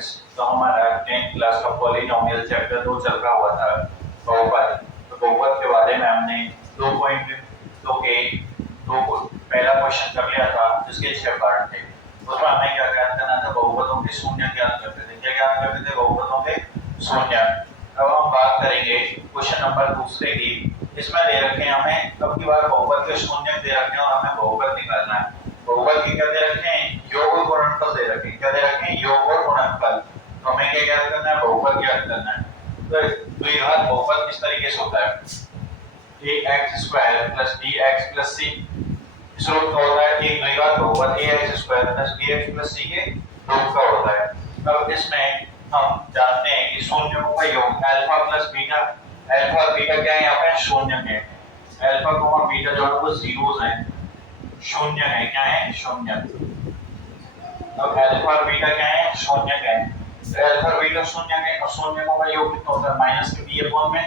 Students, तो हमारा 10th class का पॉलिनोमियल चैप्टर 2 चल रहा हुआ था बहुपद। तो बहुपद के बारे में हमने 2.2 के पहला क्वेश्चन कर लिया था जिसके 6 पार्ट थे। उसमें हमें क्या ज्ञात करना था, बहुपदों के शून्य ज्ञात करते थे। क्या ज्ञात करते थे? बहुपदों के शून्य। अब हम बात करेंगे क्वेश्चन नंबर दूसरे की। इसमें दे रखे हैं हमें, अब की बार बहुपद के शून्य दे रखे हैं और हमें बहुपद निकालना है। बहुपद के क्या दे रखे हैं? योग और गुणनफल दे रखे हैं। क्या दे रखे हैं? योग और गुणनफल। तो हमें क्या ज्ञात करना है? बहुपद ज्ञात करना है। तो द्विघात बहुपद किस तरीके से होता है? ax square plus bx plus c। इस रूप का होता है कि द्विघात बहुपद ax square plus bx plus c के रूप का होता है। अब इसमें हम जानते हैं कि शून्यों का योग अल्फा प्लस बीटा। अल्फा और बीटा क्या है? यहाँ पे शून्य है। अल्फा और बीटा जो है वो जीरोस हैं, शून्य है। क्या है? शून्य। अब अल्फा और बीटा क्या है? शून्य है। तो अल्फा और बीटा शून्य है और शून्यों का योग कितना होता है? माइनस के b अपॉन में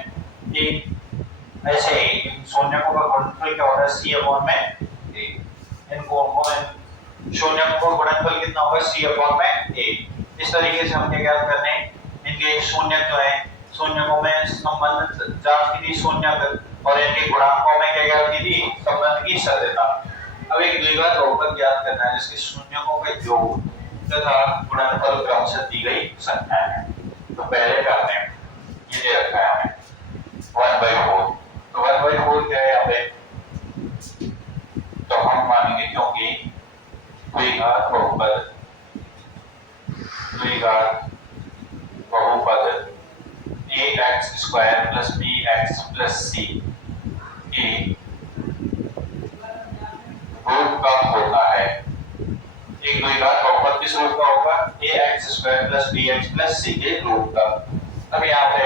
a। ऐसे ही शून्यों का गुणनफल क्या होता है? c अपॉन में a। इनको शून्यों का गुणनफल कितना होगा? c अपॉन में a। इस तरीके से हम क्या ज्ञात करने हैं? इनके शून्य जो है, शून्यों में संबंध जांच की थी शून्य और इनके गुणांकों में क्या ज्ञात की थी? संबंध की सत्यता। अब एक द्विघात बहुपद ज्ञात करना है जिसके शून्यों का योग तथा गुणनफल क्रमशः दी गई संख्या है। तो पहले करते हैं, ये दे रखा है हमें 1/4। तो 1/4 क्या है यहाँ पे? तो हम मानेंगे क्योंकि द्विघात बहुपद ax square plus bx plus c के रूप का होता है। एक द्विघात बहुपद किस रूप का होगा? ax square plus bx plus c के रूप का। अब यहाँ पे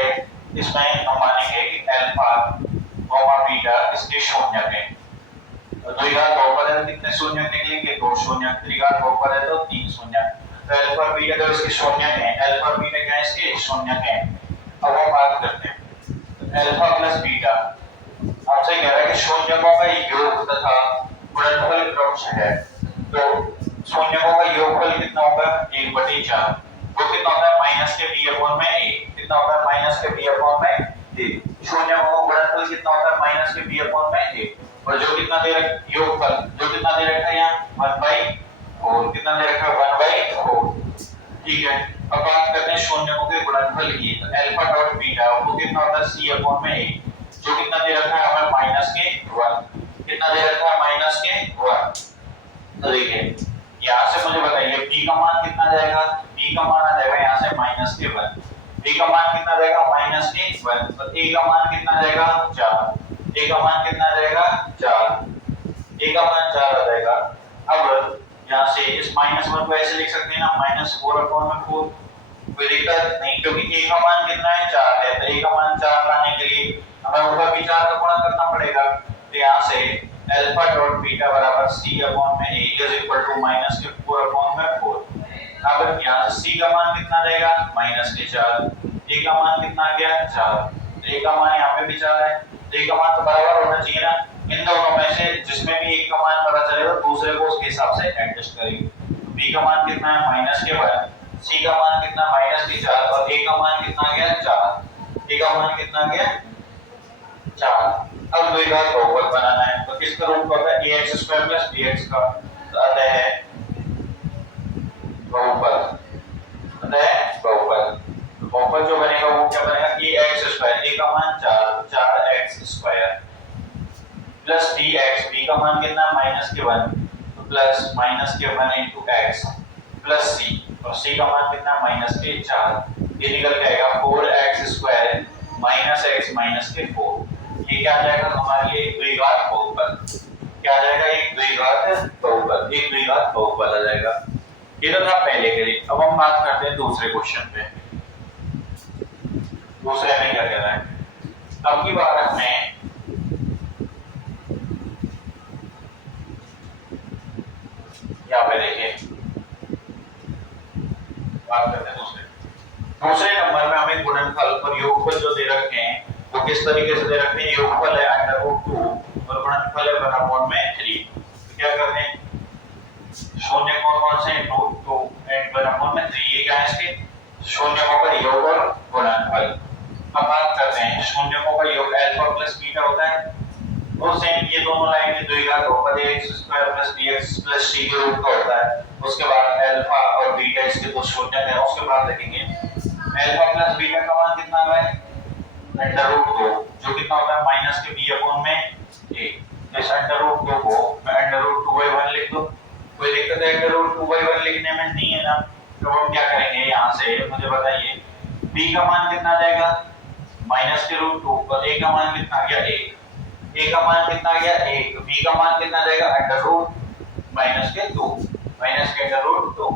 इसमें हम मानेंगे कि अल्फा और बीटा इसके शून्य है। द्विघात बहुपद है, कितने शून्य निकलेंगे? 2 शून्य। त्रिघात बहुपद है तो 3 शून्य। तो अल्फा और बीटा तो इसके शून्य है। अल्फा और बीटा क्या है? इसके शून्य है। अब हम बात करते हैं अल्फा प्लस बीटा। आपसे कह रहा है कि शून्यों का योग तथा गुणनफल क्रमशः है। तो शून्यों का योगफल कितना होगा? 1/4। वो कितना होता है? माइनस के b अपॉन में a। कितना होता है? माइनस के b अपॉन में a। शून्यों का गुणनफल कितना होता है? माइनस के b अपॉन में a। और जो कितना दे रखा है? योगफल जो कितना दे रखा है यहाँ? 1/4। कितना दे रखा है? 1/4। ठीक है। अब बात करते हैं शून्यों के गुणनफल की। तो अल्फा डॉट बीटा वो कितना होता है? c अपॉन में a। जो कितना दे रखा है हमें? माइनस के 1। कितना दे रखा है? माइनस के 1। तो देखिए यहाँ से मुझे बताइए b का मान कितना जाएगा? b का मान आ जाएगा यहाँ से माइनस के 1। b का मान कितना जाएगा? माइनस के 1। तो a का मान कितना जाएगा? 4। a का मान कितना जाएगा? 4। a का मान 4 आ जाएगा। अब यहाँ से इस -1 को ऐसे लिख सकते हैं ना, -4 अपॉन में 4। कोई दिक्कत नहीं क्योंकि a का मान कितना है? 4 है। तो a का मान 4 लाने के लिए हमें ऊपर भी 4 का गुणा करना पड़ेगा। तो यहाँ से अल्फा डॉट बीटा बराबर c अपॉन में a is equal to minus के 4 अपॉन में 4। अब यहाँ से c का मान कितना जाएगा? माइनस के 4। a का मान कितना आ गया? 4। a का मान यहाँ पे भी 4 है। a का मान तो बराबर होना चाहिए ना। इन दोनों में से जिसमें भी एक का मान पता चलेगा दूसरे को उसके हिसाब से एडजस्ट करेंगे। b का मान कितना है? माइनस के 1। c का मान कितना? माइनस के 4। और a का मान कितना आ गया? 4। a का मान कितना आ गया? 4। अब द्विघात बहुपद बनाना है तो किसका रूप होता है? ax स्क्वायर प्लस bx का। तो अतः है बहुपद। अतः बहुपद। तो बहुपद जो बनेगा वो क्या बनेगा? ax स्क्वायर, a का मान 4, 4x square plus bx, b का मान कितना? माइनस के 1। तो प्लस माइनस के 1 into x प्लस c। और c का मान कितना? माइनस के 4। ये निकल जाएगा 4x square minus x minus के 4। ये क्या आ जाएगा हमारे लिए? द्विघात बहुपद। क्या आ जाएगा? एक द्विघात बहुपद। एक द्विघात बहुपद आ जाएगा। ये तो था पहले के लिए। अब हम बात करते हैं दूसरे क्वेश्चन पे। दूसरे में क्या कह रहा है? अब की बार हमें यहाँ पे देखिए बात करते हैं दूसरे नंबर में हमें गुणनफल और योगफल जो दे रखे हैं वो किस तरीके से दे रखे हैं? योगफल है √2 और गुणनफल है 1/3। तो क्या करते हैं? शून्य कौन कौन से? 2 एंड 1/3। ये क्या है? इसके बहुपद ax square plus bx plus c के रूट का होता है। उसके बाद अल्फा और बीटा इसके दो शून्य हैं। उसके बाद लिखेंगे अल्फा प्लस बीटा का मान कितना आ रहा है अंडर रूट 2 जो कितना होता है माइनस के b अपॉन में a। इस अंडर रूट 2 को मैं अंडर रूट 2/1 लिख दूं। कोई दिक्कत है अंडर रूट 2/1 लिखने में? नहीं है ना। तो हम क्या करेंगे यहां से मुझे बताइए b का मान कितना आ जाएगा माइनस के रूट 2 और a का मान कितना आ गया 1। a का मान कितना आ गया 1। b का मान कितना आ जाएगा अंडर रूट माइनस के 2 माइनस के अंडर रूट 2।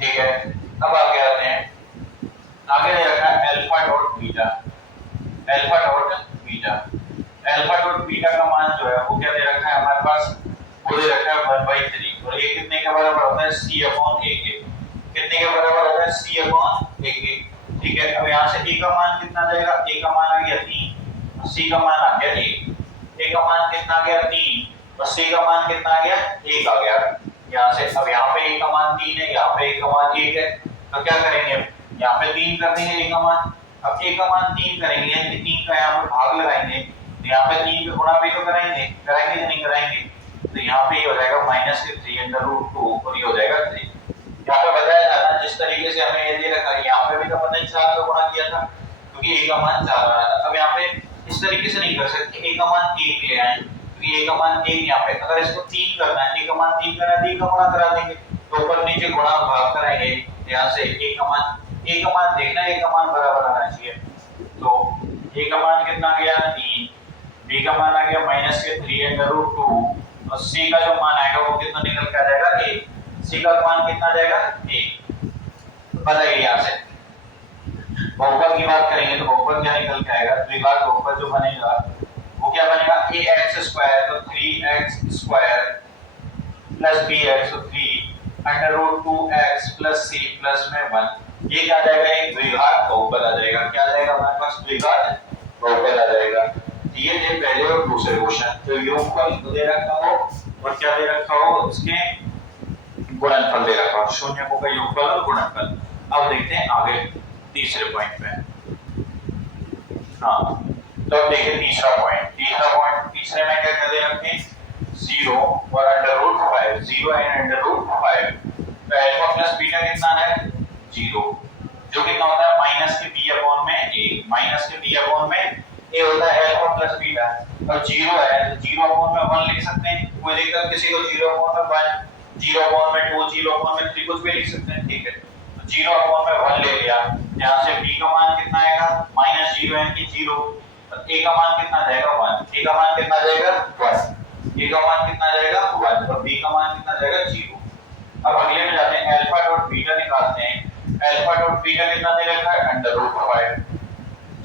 ठीक है अब आगे आते हैं। आगे रखा है alpha dot beta. Alpha dot beta alpha dot beta का मान जो है वो क्या दे रखा है हमारे पास वो दे रखा है 1/3 और ये कितने के बराबर होता है c अपॉन a के। कितने के बराबर होता है c अपॉन a के। ठीक है अब यहां से a का मान कितना आ जाएगा a का मान आ गया 3 और c का मान आ गया 1। a का मान कितना आ गया 3 और c का मान कितना आ गया 1 आ गया। यहां से अब यहां पे a का मान 3 है यहां पे a का मान 1 है तो क्या करेंगे यहां पे 3 कर देंगे a का मान। अब a का मान 3 करेंगे यानी 3 का यहां पे भाग लगाएंगे तो यहां पे 3 पे गुणा भी तो कराएंगे या नहीं कराएंगे। तो यहां पे ये हो जाएगा माइनस के 3 अंडर रूट 2 और ये हो जाएगा 3। यहां पे बताया था ना जिस तरीके से हमें ये दे रखा है यहां पे भी तो हमने 4 का गुणा किया था क्योंकि a का मान 4 आ रहा था। अब यहां पे इस तरीके से नहीं कर सकते a का मान 1 ले आए क्योंकि a का मान 1 यहां पे अगर इसको 3 करना है a का मान 3 करना है 3 का गुणा करा देंगे तो ऊपर नीचे गुणा भाग कराएंगे। यहां से a का मान देखना a का मान बराबर आना चाहिए। तो a का मान कितना आ गया 3 b का मान आ गया माइनस के 3 अंडर रूट 2 और c का जो मान आएगा वो कितना निकल के आ जाएगा 1। c का मान कितना आ जाएगा 1। बताइए यहां से बहुपद की बात करेंगे तो बहुपद क्या निकल के आएगा द्विघात बहुपद जो बनेगा वो क्या बनेगा ax स्क्वायर तो 3x स्क्वायर प्लस bx तो 3 under root 2x plus c plus में 1। ये क्या आ जाएगा एक द्विघात बहुपद आ जाएगा। क्या आ जाएगा हमारे पास द्विघात बहुपद आ जाएगा। ये थे पहले और दूसरे क्वेश्चन तो योगफल दे रखा हो और क्या दे रखा हो इसके गुणनफल दे रखा हो शून्यकों का योगफल और गुणनफल। अब देखते हैं आगे तीसरे पॉइंट पे। हाँ तो अब देखिए तीसरा पॉइंट तीसरे में क्या दे रखे हैं 0 और under root 5 0 and under root 5। तो अल्फा प्लस बीटा कितना है 0 जो कितना होता है माइनस के b अपॉन में a माइनस के b अपॉन में a होता है अल्फा प्लस बीटा और 0 है तो 0 अपॉन में 1 लिख सकते हैं। कोई दिक्कत किसी को 0 अपॉन में 1 0 अपॉन में 2 0 अपॉन में 3 कुछ भी लिख सकते हैं। ठीक है तो 0 अपॉन में 1 ले लिया। यहां से b का मान कितना आएगा -0 यानी 0 और a का मान कितना आ जाएगा 1 a का मान कितना आ जाएगा 1 a का मान कितना आ जाएगा 1 और b का मान कितना आ जाएगा 0। अब अगले में जाते हैं अल्फा डॉट बीटा निकालते हैं। अल्फा डॉट बीटा कितना दे रखा है अंडर रूट 5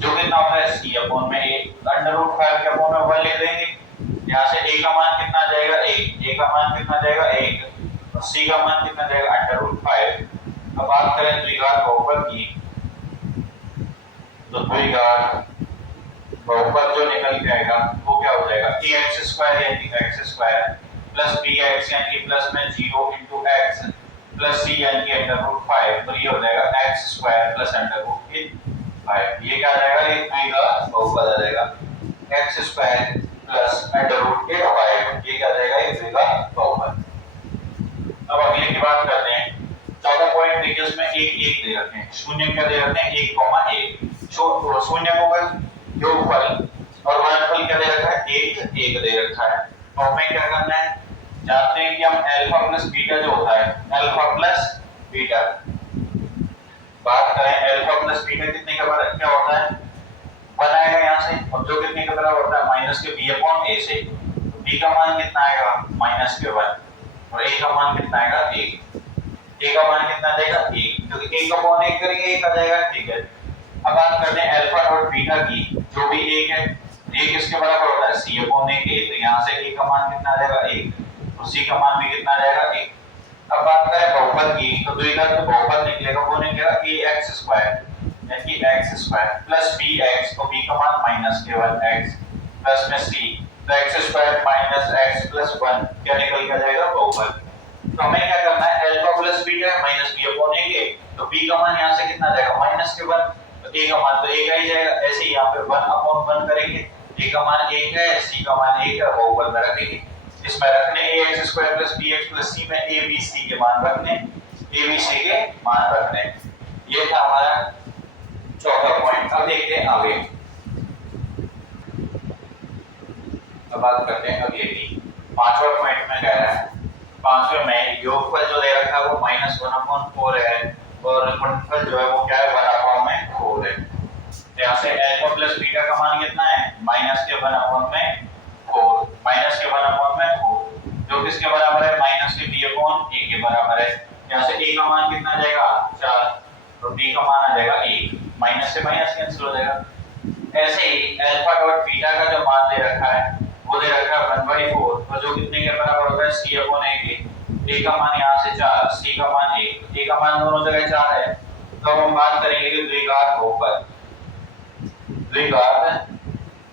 जो कितना होता है c अपॉन में a अंडर रूट 5 के अपॉन में 1 लिख देंगे। यहां से a का मान कितना आ जाएगा 1 a का मान कितना आ जाएगा 1 और c का मान कितना आ जाएगा अंडर रूट 5। अब बात करें द्विघात बहुपद की तो द्विघात बहुपद जो निकल के आएगा वो क्या हो जाएगा ax स्क्वायर यानी x स्क्वायर प्लस bx यानी प्लस में 0 into x प्लस c यानी अंडर रूट 5 तो ये हो जाएगा x square plus under root 5। ये क्या आ जाएगा ये द्विघात बहुपद आ जाएगा x square plus under root 5 ये क्या आ जाएगा ये द्विघात बहुपद। अब अगले की बात करते हैं। चौथा पॉइंट देखिए उसमें 1 1 दे रखे हैं शून्य क्या दे रखे हैं 1,1 शून्य का योगफल और गुणनफल क्या दे रखा है 1 1 दे रखा है। तो हमें क्या करना है जानते हैं कि हम अल्फा प्लस बीटा जो होता है अल्फा प्लस बीटा बात करें अल्फा प्लस बीटा कितने का बराबर क्या होता है बनाएगा यहां से और जो कितने के बराबर होता है माइनस के b अपॉन a से तो b का मान कितना आएगा माइनस के 1 और a का मान कितना आएगा 1 a का मान कितना आ जाएगा 1 क्योंकि 1 अपॉन 1 करेंगे 1 आ जाएगा। ठीक है अब बात करते हैं अल्फा डॉट बीटा की जो भी 1 है a किसके बराबर होता है c अपॉन 1 a तो यहां से a का मान कितना आ जाएगा 1 और c का मान भी कितना आ जाएगा 1। अब बात करें बहुपद की तो द्विघात तो बहुपद निकलेगा वो निकलेगा ax स्क्वायर यानी x स्क्वायर प्लस bx तो b का मान माइनस के 1x प्लस में c तो x square minus x plus 1 क्या निकल के जाएगा बहुपद। तो हमें क्या करना है alpha plus beta minus b upon a तो b का मान यहां से कितना आ जाएगा माइनस के 1 तो a का मान तो 1 आ ही जाएगा। ऐसे ही यहां पे 1 अपॉन 1 करेंगे a का मान 1 है c का मान 1 है बहुपद में रखेंगे इसमें रखने ax² + bx + c में a b c के मान रखने, a b c के मान रखने। ये था हमारा चौथा पॉइंट। अब देखते हैं आगे। अब बात करते हैं अगले की। पांचवा पॉइंट में कह रहा है, पांचवे में योगफल जो दे रखा है वो -1/4 है और गुणनफल जो है वो क्या है 1/4 है। यहाँ से अल्फा प्लस बीटा का मान कितना है -1/4 जो किसके बराबर है -b/a के बराबर है। यहाँ से a का मान कितना आ जाएगा 4 और b का मान आ जाएगा 1, माइनस से माइनस कैंसिल हो जाएगा। ऐसे ही अल्फा डॉट बीटा का जो मान दे रखा है वो दे रखा है 1/4 और जो कितने के बराबर होता है c/a। a का मान यहाँ से 4, c का मान 1, a का मान दोनों जगह 4 है। तो हम बात करेंगे कि द्विघात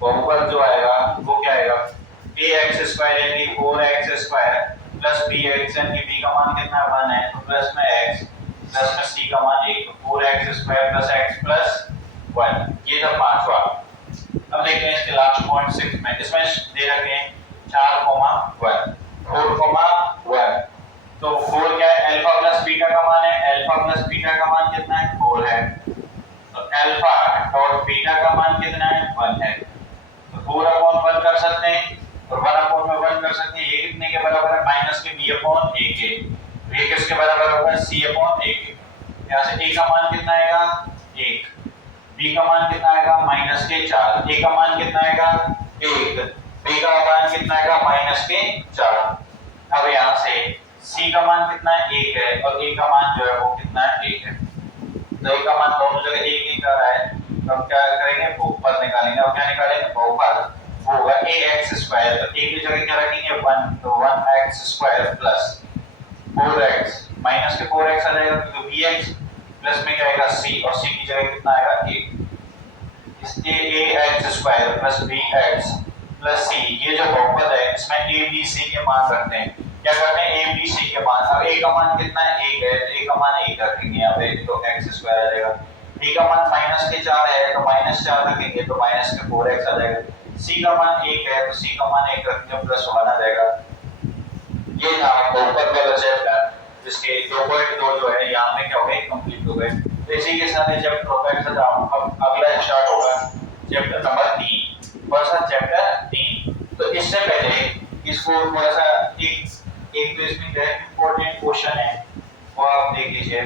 बहुपद जो आएगा वो क्या आएगा ax² यानी 4x² प्लस bx यानी b का मान कितना 1 है तो प्लस में x प्लस में c का मान 1 तो 4x² + x + 1। ये था पांचवा। अब देखते हैं इसके लास्ट पॉइंट 6 में। इसमें दे रखे हैं 4,1 4,1 तो 4 क्या है अल्फा प्लस बीटा का मान है। अल्फा प्लस बीटा का मान कितना है 4 है तो अल्फा डॉट बीटा का मान कितना है 1 है। तो 4/1 कर सकते हैं और 1/1 कर सकते हैं। ये कितने के बराबर है माइनस के b/a के। ये किसके बराबर होगा c/a के। यहाँ से a का मान कितना आएगा 1, b का मान कितना आएगा -4, a का मान कितना आएगा 1, b का मान कितना आएगा -4। अब यहाँ से c का मान कितना है 1 है और a का मान जो है वो कितना है 1 है। तो a का मान दोनों जगह 1 आ रहा है तो हम क्या करेंगे बहुपद निकालेंगे। अब क्या निकालेंगे बहुपद वो होगा ax² तो a की जगह क्या रखेंगे 1 तो 1x² + 4x माइनस के 4x आ जाएगा तो bx प्लस में क्या आएगा c और c की जगह कितना आएगा 1। इसलिए ax² + bx + c ये जो बहुपद है इसमें a b c के मान रखते हैं। क्या करते हैं a b c के मान। अब a का मान कितना है 1 है तो a का मान 1 रखेंगे यहाँ पे तो x² आ जाएगा। b का मान -4 है तो -4 रखेंगे तो -4x आ जाएगा। c का मान 1 है तो c का मान 1 रखेंगे +1 आ जाएगा। ये था बहुपद वाला चैप्टर जिसके 2.2 जो है यहाँ पे क्या हो गए कंप्लीट हो गए। तो इसी के साथ ये चैप्टर होगा। अब अगला स्टार्ट होगा चैप्टर नंबर 3। कौन सा चैप्टर 3। तो इससे पहले इसको थोड़ा सा एक तो इसमें जो है इंपॉर्टेंट क्वेश्चन है वो आप देख लीजिए।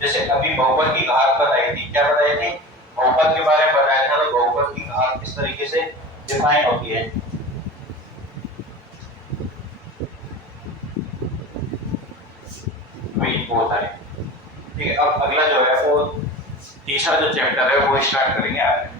जैसे अभी बहुपद की घात बताई थी, क्या बताई थी बहुपद के बारे में बताया था। तो बहुपद की घात किस तरीके से डिफाइन होती है वही वो था। ठीक है अब अगला जो है वो तीसरा जो चैप्टर है वो स्टार्ट करेंगे आगे।